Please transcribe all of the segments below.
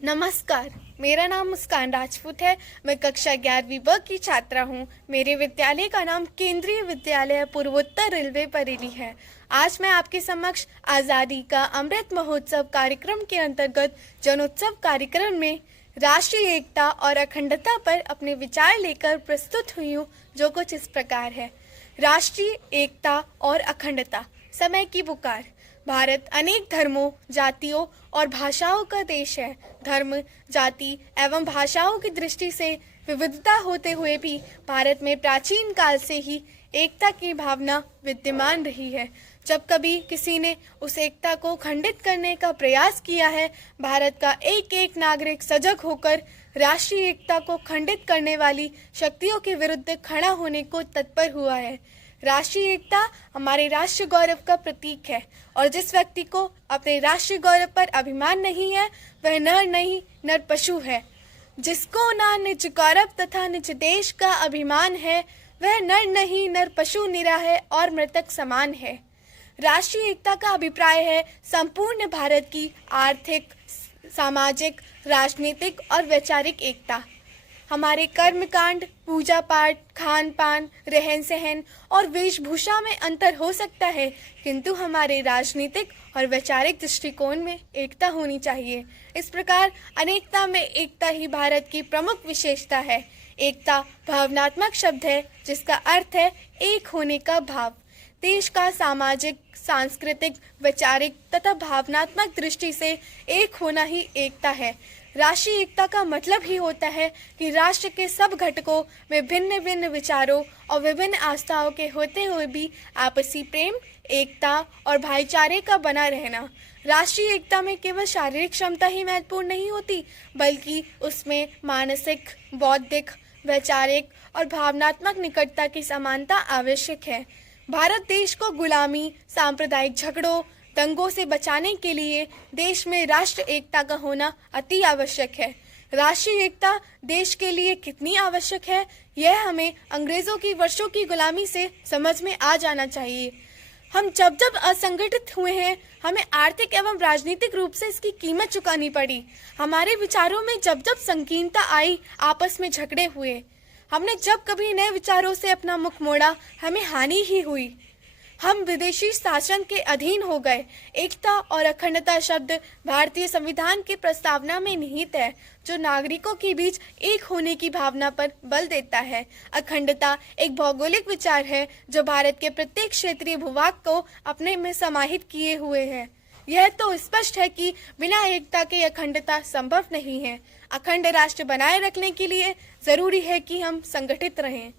नमस्कार। मेरा नाम मुस्कान राजपूत है। मैं कक्षा 11वीं ब की छात्रा हूँ। मेरे विद्यालय का नाम केंद्रीय विद्यालय पूर्वोत्तर रेलवे बरेली है। आज मैं आपके समक्ष आज़ादी का अमृत महोत्सव कार्यक्रम के अंतर्गत जनोत्सव कार्यक्रम में राष्ट्रीय एकता और अखंडता पर अपने विचार लेकर प्रस्तुत हुई हूँ, जो कुछ इस प्रकार है। राष्ट्रीय एकता और अखंडता। समय की पुकार। भारत अनेक धर्मों, जातियों और भाषाओं का देश है। धर्म, जाति एवं भाषाओं की दृष्टि से विविधता होते हुए भी भारत में प्राचीन काल से ही एकता की भावना विद्यमान रही है। जब कभी किसी ने उस एकता को खंडित करने का प्रयास किया है, भारत का एक एक नागरिक सजग होकर राष्ट्रीय एकता को खंडित करने वाली शक्तियों के विरुद्ध खड़ा होने को तत्पर हुआ है। राष्ट्रीय एकता हमारे राष्ट्रीय गौरव का प्रतीक है और जिस व्यक्ति को अपने राष्ट्रीय गौरव पर अभिमान नहीं है, वह नर नहीं नर पशु है। जिसको ना निज गौरव तथा निज देश का अभिमान है, वह नर नहीं नर पशु निरा है और मृतक समान है। राष्ट्रीय एकता का अभिप्राय है संपूर्ण भारत की आर्थिक, सामाजिक, राजनीतिक और वैचारिक एकता। हमारे कर्मकांड, पूजा पाठ, खान पान, रहन सहन और वेशभूषा में अंतर हो सकता है, किंतु हमारे राजनीतिक और वैचारिक दृष्टिकोण में एकता होनी चाहिए। इस प्रकार अनेकता में एकता ही भारत की प्रमुख विशेषता है। एकता भावनात्मक शब्द है जिसका अर्थ है एक होने का भाव। देश का सामाजिक, सांस्कृतिक, वैचारिक तथा भावनात्मक दृष्टि से एक होना ही एकता है। राष्ट्रीय एकता का मतलब ही होता है कि राष्ट्र के सब घटकों में भिन्न भिन्न विचारों और विभिन्न आस्थाओं के होते हुए भी आपसी प्रेम, एकता और भाईचारे का बना रहना। राष्ट्रीय एकता में केवल शारीरिक क्षमता ही महत्वपूर्ण नहीं होती, बल्कि उसमें मानसिक, बौद्धिक, वैचारिक और भावनात्मक निकटता की समानता आवश्यक है। भारत देश को गुलामी, सांप्रदायिक झगड़ों, दंगों से बचाने के लिए देश में राष्ट्र एकता का होना अति आवश्यक है। राष्ट्रीय एकता देश के लिए कितनी आवश्यक है, यह हमें अंग्रेजों की वर्षों की गुलामी से समझ में आ जाना चाहिए। हम जब जब असंगठित हुए हैं, हमें आर्थिक एवं राजनीतिक रूप से इसकी कीमत चुकानी पड़ी। हमारे विचारों में जब जब संकीर्णता आई, आपस में झगड़े हुए, हमने जब कभी नए विचारों से अपना मुख मोड़ा, हमें हानि ही हुई। हम विदेशी शासन के अधीन हो गए। एकता और अखंडता शब्द भारतीय संविधान की प्रस्तावना में निहित है, जो नागरिकों के बीच एक होने की भावना पर बल देता है। अखंडता एक भौगोलिक विचार है जो भारत के प्रत्येक क्षेत्रीय भूभाग को अपने में समाहित किए हुए है। यह तो स्पष्ट है कि बिना एकता के अखंडता संभव नहीं है। अखंड राष्ट्र बनाए रखने के लिए जरूरी है कि हम संगठित रहें।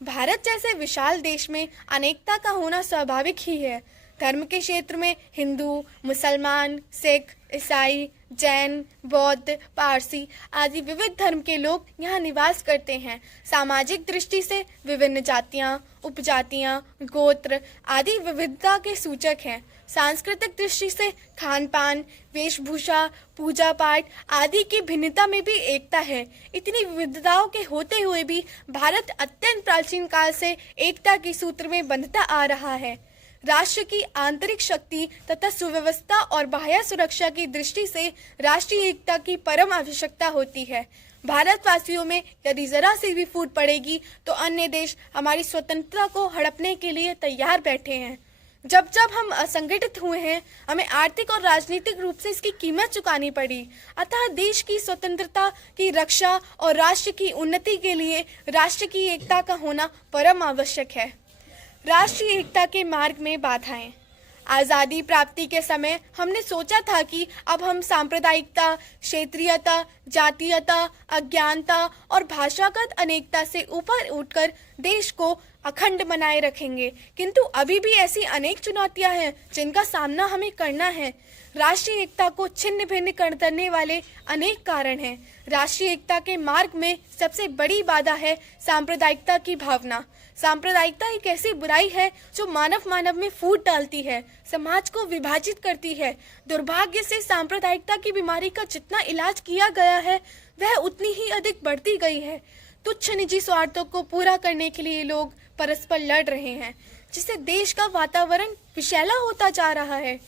भारत जैसे विशाल देश में अनेकता का होना स्वाभाविक ही है। धर्म के क्षेत्र में हिंदू, मुसलमान, सिख, ईसाई, जैन, बौद्ध, पारसी आदि विविध धर्म के लोग यहाँ निवास करते हैं। सामाजिक दृष्टि से विभिन्न जातियाँ, उपजातियाँ, गोत्र आदि विविधता के सूचक हैं। सांस्कृतिक दृष्टि से खान पान, वेशभूषा, पूजा पाठ आदि की भिन्नता में भी एकता है। इतनी विविधताओं के होते हुए भी भारत अत्यंत प्राचीन काल से एकता के सूत्र में बंधता आ रहा है। राष्ट्र की आंतरिक शक्ति तथा सुव्यवस्था और बाह्य सुरक्षा की दृष्टि से राष्ट्रीय एकता की परम आवश्यकता होती है। भारतवासियों में यदि जरा सी भी फूट पड़ेगी तो अन्य देश हमारी स्वतंत्रता को हड़पने के लिए तैयार बैठे हैं। जब जब हम असंगठित हुए हैं, हमें आर्थिक और राजनीतिक रूप से इसकी कीमत चुकानी पड़ी। अतः देश की स्वतंत्रता की रक्षा और राष्ट्र की उन्नति के लिए राष्ट्र की एकता का होना परम आवश्यक है। राष्ट्रीय एकता के मार्ग में बाधाएं। आज़ादी प्राप्ति के समय हमने सोचा था कि अब हम सांप्रदायिकता, क्षेत्रीयता, जातीयता, अज्ञानता और भाषागत अनेकता से ऊपर उठकर देश को अखंड बनाए रखेंगे, किंतु अभी भी ऐसी अनेक चुनौतियां हैं जिनका सामना हमें करना है। राष्ट्रीय एकता को छिन्न भिन्न करने वाले अनेक कारण हैं। राष्ट्रीय एकता के मार्ग में सबसे बड़ी बाधा है सांप्रदायिकता की भावना। सांप्रदायिकता एक ऐसी बुराई है जो मानव में फूट डालती है, समाज को विभाजित करती है। दुर्भाग्य से सांप्रदायिकता की बीमारी का जितना इलाज किया गया है, वह उतनी ही अधिक बढ़ती गई है। तुच्छ निजी स्वार्थों को पूरा करने के लिए लोग परस्पर लड़ रहे हैं, जिससे देश का वातावरण विषैला होता जा रहा है।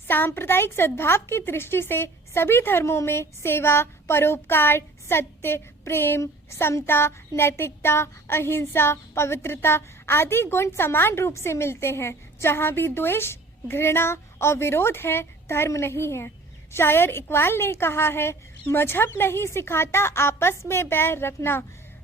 सांप्रदायिक सद्भाव की दृष्टि से सभी धर्मों में सेवा, परोपकार, सत्य, प्रेम, समता, नैतिकता, अहिंसा, पवित्रता आदि गुण समान रूप से मिलते हैं। जहाँ भी द्वेष, घृणा और विरोध है, धर्म नहीं है। शायर इकबाल ने कहा है, मजहब नहीं सिखाता आपस में बैर रखना,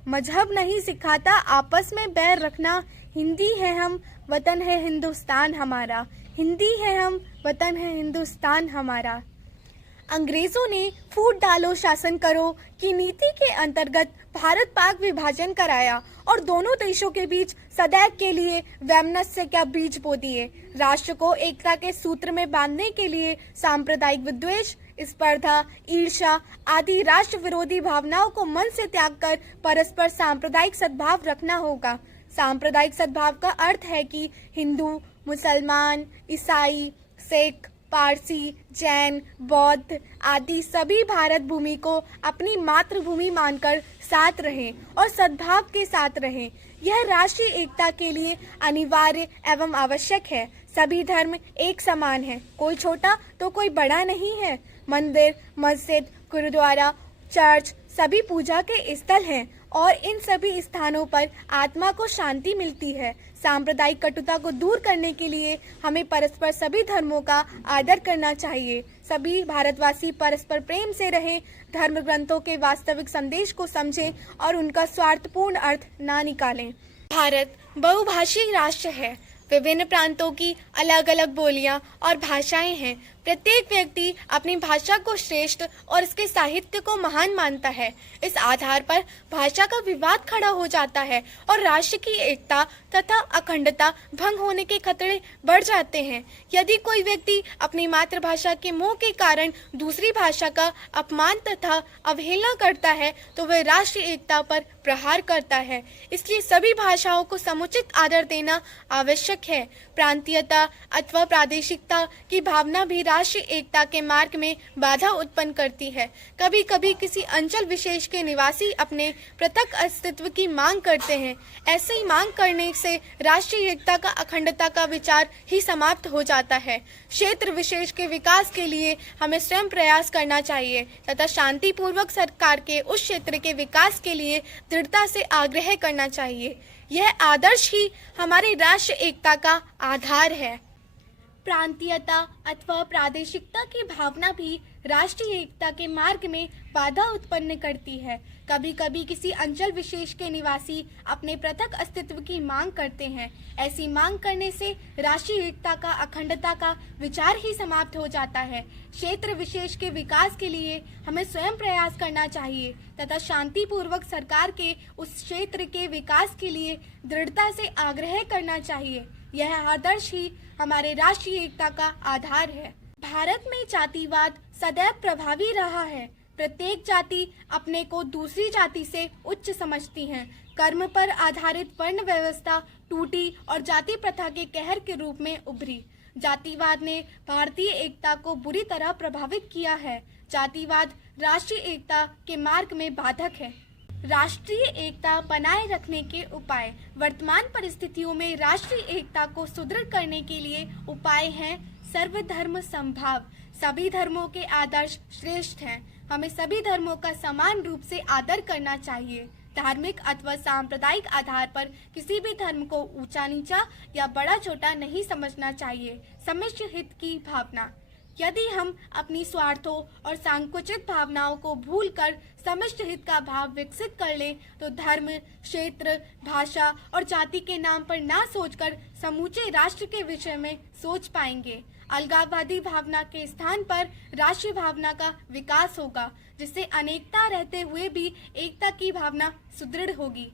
मजहब नहीं सिखाता आपस में बैर रखना। हिंदी है हम, वतन है हिंदुस्तान हमारा, हिंदी है हम, वतन है हिंदुस्तान हमारा। अंग्रेजों ने फूट डालो शासन करो की नीति के अंतर्गत भारत पाक विभाजन कराया और दोनों देशों के बीच सदैव के लिए वैमनस्य का बीज बो दिए। राष्ट्र को एकता के सूत्र में बांधने के लिए सांप्रदायिक विद्वेष, स्पर्धा, ईर्ष्या आदि राष्ट्र विरोधी भावनाओं को मन से त्याग कर परस्पर सांप्रदायिक सद्भाव रखना होगा। सांप्रदायिक सद्भाव का अर्थ है कि हिंदू, मुसलमान, ईसाई, सिख, पारसी, जैन, बौद्ध आदि सभी भारत भूमि को अपनी मातृभूमि मानकर साथ रहें और सद्भाव के साथ रहें। यह राष्ट्रीय एकता के लिए अनिवार्य एवं आवश्यक है। सभी धर्म एक समान है, कोई छोटा तो कोई बड़ा नहीं है। मंदिर, मस्जिद, गुरुद्वारा, चर्च सभी पूजा के स्थल हैं और इन सभी स्थानों पर आत्मा को शांति मिलती है। सांप्रदायिक कटुता को दूर करने के लिए हमें परस्पर सभी धर्मों का आदर करना चाहिए। सभी भारतवासी परस्पर प्रेम से रहें, धर्म ग्रंथों के वास्तविक संदेश को समझें और उनका स्वार्थपूर्ण अर्थ ना निकालें। भारत बहुभाषी राष्ट्र है। विभिन्न प्रांतों की अलग अलग बोलियां और भाषाएं हैं। प्रत्येक व्यक्ति अपनी भाषा को श्रेष्ठ और इसके साहित्य को महान मानता है। इस आधार पर भाषा का विवाद खड़ा हो जाता है और राष्ट्र की एकता तथा अखंडता भंग होने के खतरे बढ़ जाते हैं। यदि कोई व्यक्ति अपनी मातृभाषा के मोह के कारण दूसरी भाषा का अपमान तथा अवहेलना करता है तो वह राष्ट्रीय एकता पर प्रहार करता है। इसलिए सभी भाषाओं को समुचित आदर देना आवश्यक है। प्रांतीयता अथवा प्रादेशिकता की भावना भी राष्ट्रीय एकता के मार्ग में बाधा उत्पन्न करती है। कभी कभी किसी अंचल विशेष के निवासी अपने पृथक अस्तित्व की मांग करते हैं। ऐसे ही मांग करने से राष्ट्रीय एकता का अखंडता का विचार ही समाप्त हो जाता है। क्षेत्र विशेष के विकास के लिए हमें स्वयं प्रयास करना चाहिए तथा शांतिपूर्वक सरकार के उस क्षेत्र के विकास के लिए दृढ़ता से आग्रह करना चाहिए। यह आदर्श ही हमारी राष्ट्रीय एकता का आधार है। प्रांतीयता अथवा प्रादेशिकता की भावना भी राष्ट्रीय एकता के मार्ग में बाधा उत्पन्न करती है। कभी कभी किसी अंचल विशेष के निवासी अपने पृथक अस्तित्व की मांग करते हैं। ऐसी मांग करने से राष्ट्रीय एकता का अखंडता का विचार ही समाप्त हो जाता है। क्षेत्र विशेष के विकास के लिए हमें स्वयं प्रयास करना चाहिए तथा शांतिपूर्वक सरकार के उस क्षेत्र के विकास के लिए दृढ़ता से आग्रह करना चाहिए। यह आदर्श ही हमारे राष्ट्रीय एकता का आधार है। भारत में जातिवाद सदैव प्रभावी रहा है। प्रत्येक जाति अपने को दूसरी जाति से उच्च समझती है। कर्म पर आधारित वर्ण व्यवस्था टूटी और जाति प्रथा के कहर के रूप में उभरी। जातिवाद ने भारतीय एकता को बुरी तरह प्रभावित किया है। जातिवाद राष्ट्रीय एकता के मार्ग में बाधक है। राष्ट्रीय एकता बनाए रखने के उपाय। वर्तमान परिस्थितियों में राष्ट्रीय एकता को सुदृढ़ करने के लिए उपाय हैं सर्वधर्म समभाव। सभी धर्मों के आदर्श श्रेष्ठ हैं। हमें सभी धर्मों का समान रूप से आदर करना चाहिए। धार्मिक अथवा सांप्रदायिक आधार पर किसी भी धर्म को ऊंचा नीचा या बड़ा छोटा नहीं समझना चाहिए। समष्टि हित की भावना। यदि हम अपनी स्वार्थों और संकुचित भावनाओं को भूलकर समष्टि हित का भाव विकसित कर ले तो धर्म, क्षेत्र, भाषा और जाति के नाम पर ना सोचकर समूचे राष्ट्र के विषय में सोच पाएंगे। अलगाववादी भावना के स्थान पर राष्ट्रीय भावना का विकास होगा, जिससे अनेकता रहते हुए भी एकता की भावना सुदृढ़ होगी।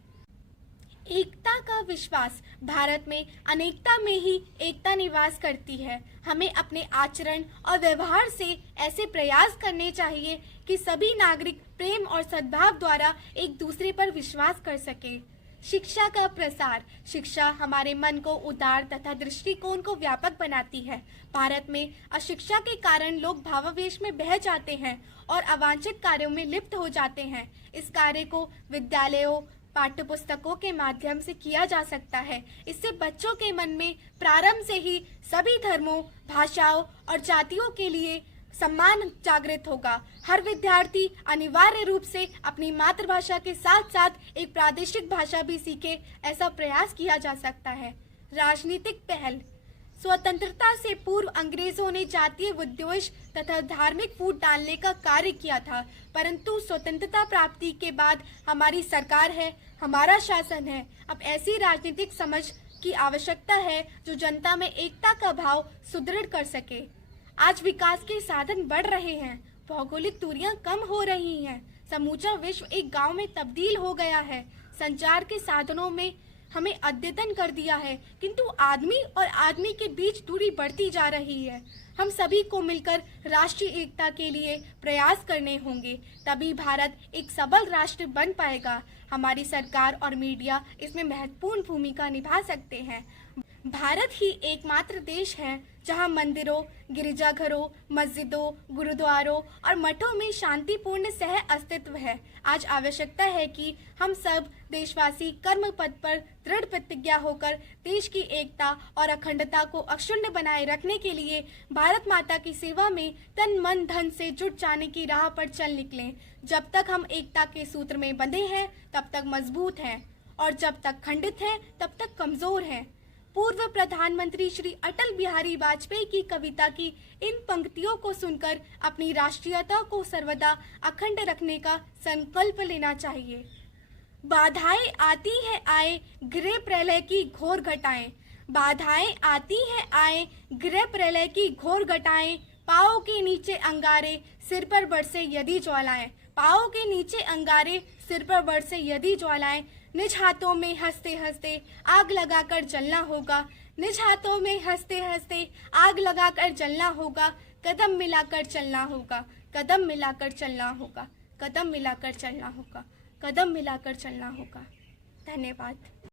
एकता का विश्वास। भारत में अनेकता में ही एकता निवास करती है। हमें अपने आचरण और व्यवहार से ऐसे प्रयास करने चाहिए कि सभी नागरिक प्रेम और सद्भाव द्वारा एक दूसरे पर विश्वास कर सके। शिक्षा का प्रसार। शिक्षा हमारे मन को उदार तथा दृष्टिकोण को व्यापक बनाती है। भारत में अशिक्षा के कारण लोग भावावेश में बह जाते हैं और अवांछित कार्यों में लिप्त हो जाते हैं। इस कार्य को विद्यालयों, पाठ्य पुस्तकों के माध्यम से किया जा सकता है। इससे बच्चों के मन में प्रारंभ से ही सभी धर्मों, भाषाओं और जातियों के लिए सम्मान जागृत होगा। हर विद्यार्थी अनिवार्य रूप से अपनी मातृभाषा के साथ साथ एक प्रादेशिक भाषा भी सीखे, ऐसा प्रयास किया जा सकता है। राजनीतिक पहल। स्वतंत्रता से पूर्व अंग्रेजों ने जातीय विद्वेष तथा धार्मिक फूट डालने का कार्य किया था, परंतु स्वतंत्रता प्राप्ति के बाद हमारी सरकार है, हमारा शासन है। अब ऐसी राजनीतिक समझ की आवश्यकता है जो जनता में एकता का भाव सुदृढ़ कर सके। आज विकास के साधन बढ़ रहे हैं, भौगोलिक दूरियां कम हो रही हैं, समूचा विश्व एक गांव में तब्दील हो गया है। संचार के साधनों में हमें अद्यतन कर दिया है, किंतु आदमी और आदमी के बीच दूरी बढ़ती जा रही है। हम सभी को मिलकर राष्ट्रीय एकता के लिए प्रयास करने होंगे, तभी भारत एक सबल राष्ट्र बन पाएगा। हमारी सरकार और मीडिया इसमें महत्वपूर्ण भूमिका निभा सकते हैं। भारत ही एकमात्र देश है जहां मंदिरों, गिरजाघरों, मस्जिदों, गुरुद्वारों और मठों में शांतिपूर्ण सह अस्तित्व है। आज आवश्यकता है कि हम सब देशवासी कर्म पथ पर दृढ़ प्रतिज्ञा होकर देश की एकता और अखंडता को अक्षुण्ण बनाए रखने के लिए भारत माता की सेवा में तन मन धन से जुट जाने की राह पर चल निकलें। जब तक हम एकता के सूत्र में बंधे हैं तब तक मजबूत हैं, और जब तक खंडित हैं तब तक कमजोर हैं। पूर्व प्रधानमंत्री श्री अटल बिहारी वाजपेयी की कविता की इन पंक्तियों को सुनकर अपनी राष्ट्रीयता को सर्वदा अखंड रखने का संकल्प लेना चाहिए। बाधाएं आती है आए, गृह प्रलय की घोर घटाएं। बाधाएं आती है आए, गृह प्रलय की घोर घटाएं। पाँव के नीचे अंगारे, सिर पर बरसे यदि ज्वालाएं। पाँव के नीचे अंगारे, सिर पर बरसे यदि ज्वालाएं। निज हाथों में हंसते हंसते आग लगाकर जलना होगा। निज हाथों में हंसते हंसते आग लगाकर जलना होगा। कदम मिलाकर चलना होगा, कदम मिलाकर चलना होगा, कदम मिलाकर चलना होगा, कदम मिलाकर चलना होगा। धन्यवाद।